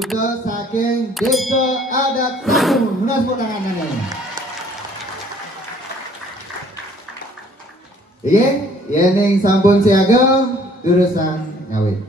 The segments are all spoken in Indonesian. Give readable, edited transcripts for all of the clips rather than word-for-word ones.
duta saking Desa Adat Kamu. Menas tangannya. Iya, yen sampun siaga turusan ngawit.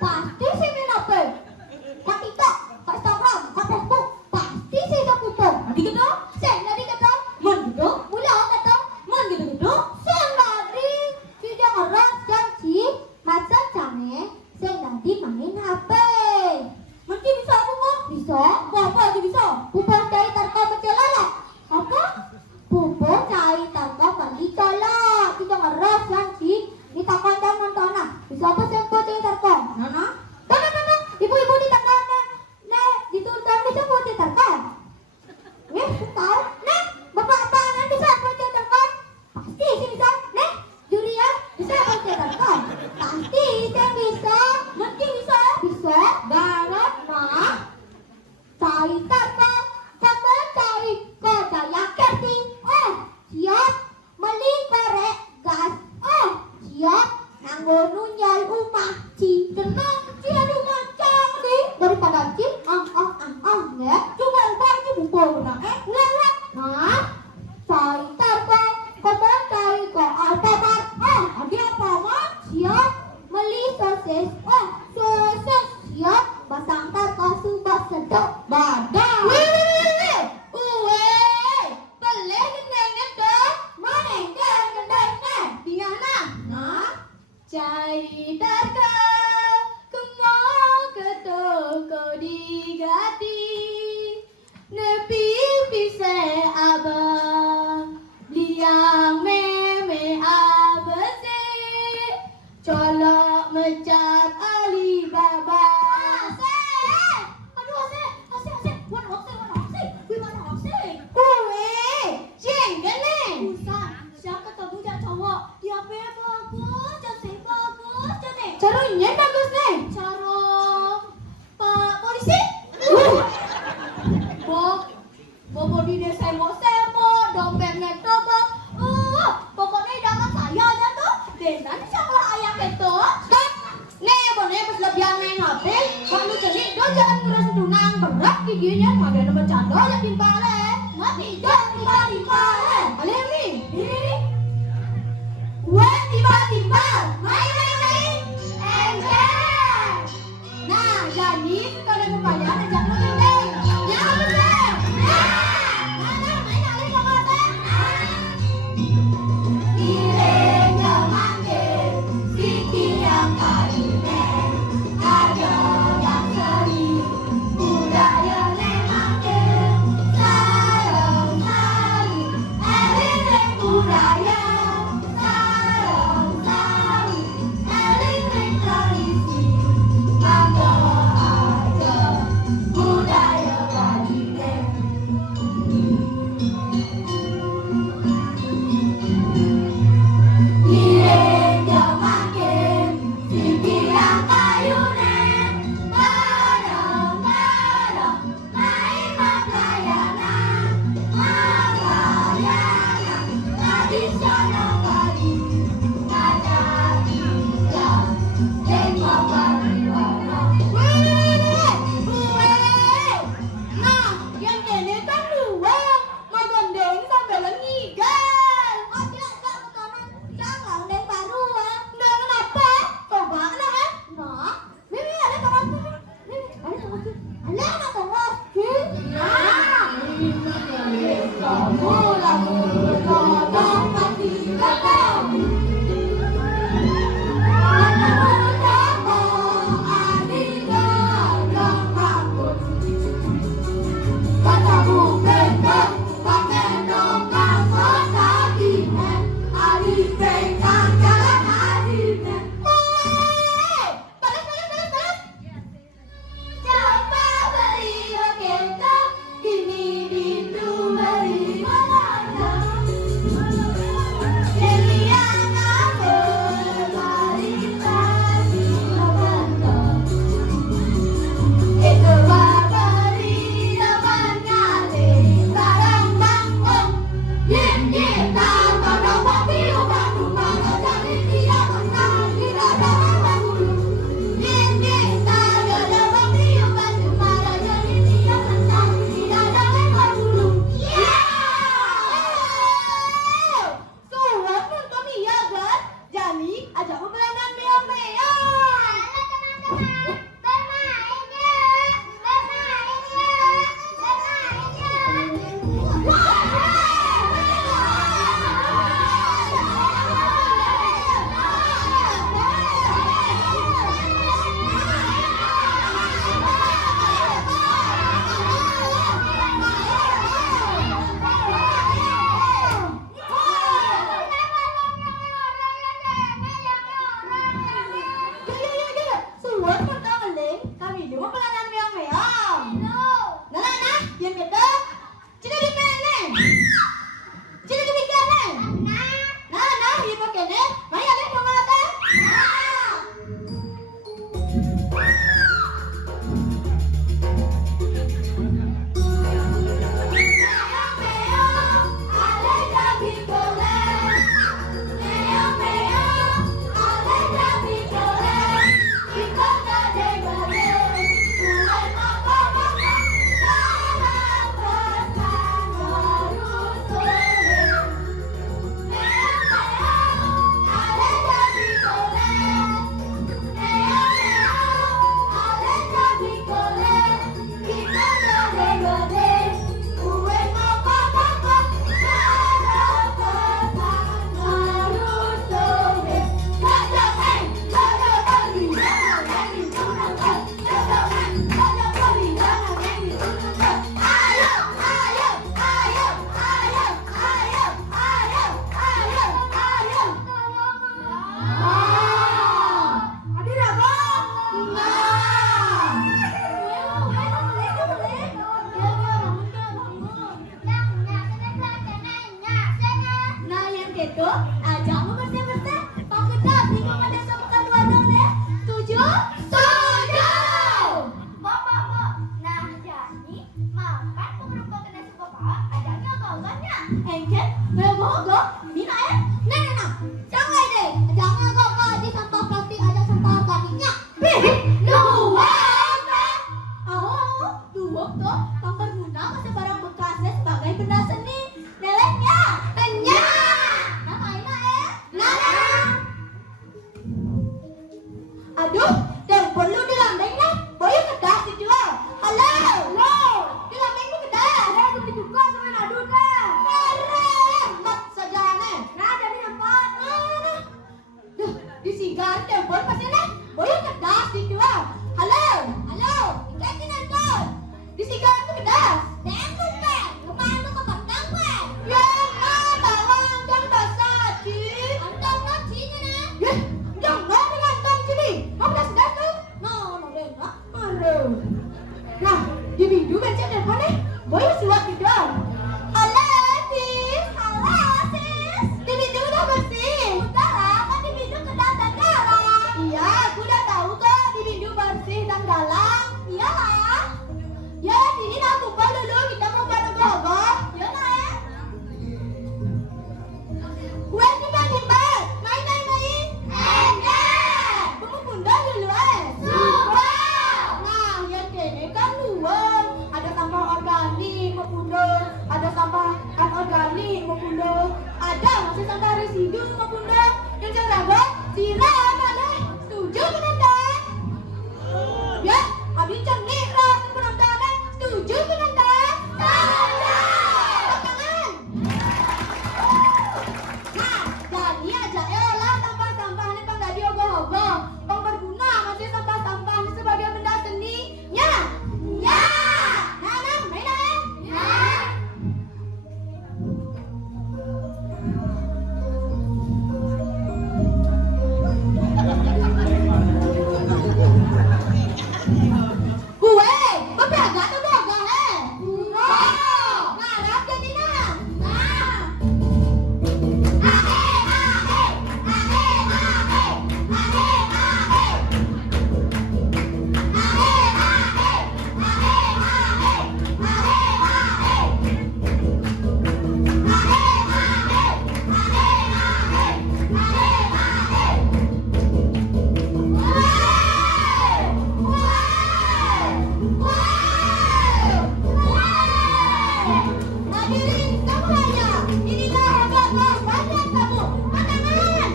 Pasti sih minape. Kak TikTok, kak Instagram, kak Facebook, pasti sih tak foto. Nanti gitu, saya nanti gitu, man gitu, mula gitu, man gitu, saya nanti tidak orang janji macam cane, saya nanti main HP. Nanti bisa apa kok? Bisa, apa aja bisa. Pupuk cari tarka bercelana. Apa? Pupuk cari tarka bagi colok. Tidak orang janji. Di takon jangan tanah. Bisa apa sih buat cari tarka? Nana? Nana. Ibu-ibu di takon diturunkan bisa buat cari tarka. Tahu? Bapak-bapak nanti bisa buat cari tarka. Pasti sih bisa. Julia bisa buat cari tarka. Pasti saya bisa. Nanti bisa. Bisa. Banget, nah. Cari tarka. Kamu cari ke daya kerti. Siap. Beli korek gas. Siap. Nganggo nunyal rumah ci. Tenang, ci ada macam nih. Daripada ci, ya. Cuma ubah ci bubur nah. Ngelak. Nah. Cari tarka. Kamu cari ke Alfamart. Ada apa, Mak? Siap. Beli sosis. Sosis. Siap. Pasang tarka subah sedap. Badan. Boleh gendeng-gendeng. Mana gendeng-gendeng? Di mana? Nah. Cari tarka. Kemau ke toko digati. Nepi pise abang. Liang meme abese. Colok mecat Alibaba. Caranya bagus nih. Cara Pak Polisi. Bobo di desa semo, dompetnya coba. Pokoknya dapat saya aja tuh. Desa ini siapa ayah itu? Stop. Nih, boleh pas lebihan main HP. Kalau jadi do jangan ngerasa tunang berat giginya. Ada bercanda ya timpale. Mati jangan tiba-tiba. Alih nih. Ini. Wah tiba-tiba. Main. Nah, jadi kalau mau bayar jangan gendeng. Ya betul. Nah, main alih sama saya. Irenya manggil Siti yang kayune. Ada yang seni budaya manggil. Sarung sari, eling budaya. Sarung sari, eling tradisi. Bangga aja budaya badine. Ireja makin Siti yang kayune. Bareng-bareng main pelayanan. Pelayanan tradisional kali. Ngajak Islam tengok pariwana. Nah, yang ini kan dua. Mau gondeng sambil ngigal. Tidak, jangan gondeng baru. Nah, kenapa? Coba, kan? Nah, Mimi ada kawan sih. Ada kawan sih. Nah, kamu lalu tolong mati kamu. Katamu bentang, pakai gitu, jangan bersih-bersih. Pakai das, ini pada sama dua dong deh. Setuju? Setuju! Mbak. Nah, jadi makan pengerupa kena suka pak, adanya agak-agaknya. Engket, nggak ini nak ya? Nah. Jangan deh, jangan kok di sampah plastik ada sampah organiknya. Luwak kan? Luwak tuh yang berguna masih barang bekasnya sebagai benda seni. Neleknya, nah main ya? Nah. Aduh, dan perlu dilambeng nih. Boyo kedas dijual. Halo, dilambeng itu kedas. Saya belum dibuka sama aduh dah. Keren, mat saja nih. Nah, jadi nampak. Duh, disigar telepon pasti nih. Boyo kedas dijual. Halo, dikaitin nonton. Disigar itu kedas. Tembus nih, kemana ke pandang gue? Ya, bawang jangan basah, Ci. Antang nacinya nih. Ya, jangan dengan antang sini. Mau belas tuh? Aduh. Nah, di minggu baca telepon nih. Boyo suap gitu. Halo, sis. Di minggu udah bersih. Udah lah, kan di minggu kedas dan galang. Iya, aku udah tahu kok di minggu bersih dan galang. Iyalah. Ya, sini nak kumpul dulu. Kita mau bareng-bareng. Iyalah ya. Kue simpan. Main. Enak. Kamu bunda dulu Suka. Nah, yang kene kan luang. Ada sampah organik mau bunda. Ada sampah anorganik mau bunda. Ada masih sampah residu mau bunda. Yang jangan siram boleh. Setuju penonton? Ya, habis cengik lah penonton. Setuju penonton? Setuju. Tangan. Nah, jadi aja lah sampah-sampah ini pang gak diogoh-ogoh. Pang berguna masih sampah-sampah ini sebagai benda seni. Ya. Nah, main ya. Kue, beragak atau gagah ngarap jadi nah. Hadirin semuanya, inilah hebatlah banyak kamu. Tangan.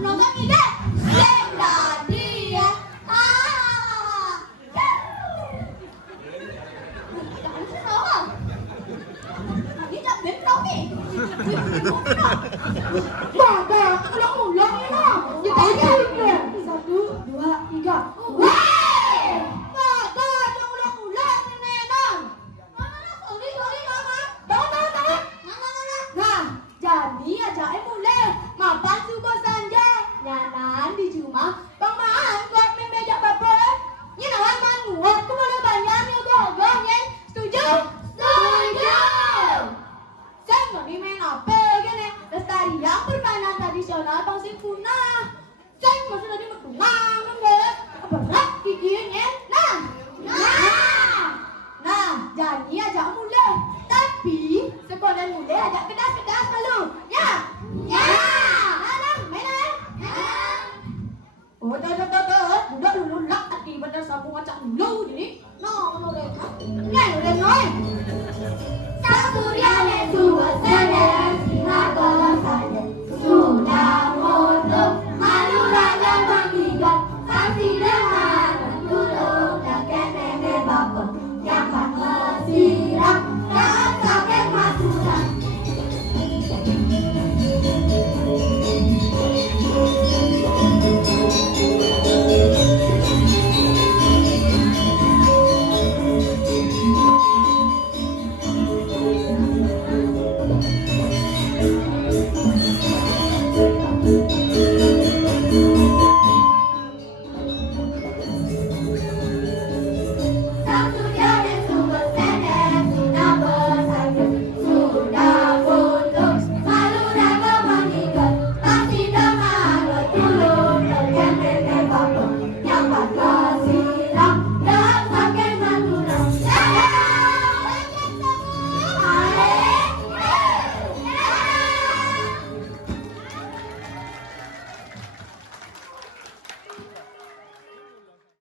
Nonton tidak? Jadi ya. Jangan salah. Ini tak benar nih. Maka ulang-ulang ya lah. Kita aja. 1, 2, 3. Weh! Maka ulang-ulang nenek. Sorry mama. Tahu. Nah, jadi aja mulai. Mapan suka sanja. Nyanan di rumah. Bang Maan buat memeja bapak. Ini nawan manuat. Aku boleh banyak ya gogong ya. Setuju? Setuju. Saya nggak main apa gini. Lestarian permainan tradisional bangsa punah. Saya masih tadi bertunang enggak? Berat giginya. Nah, jadi aja mulai. Tapi sekolah mulai aja kena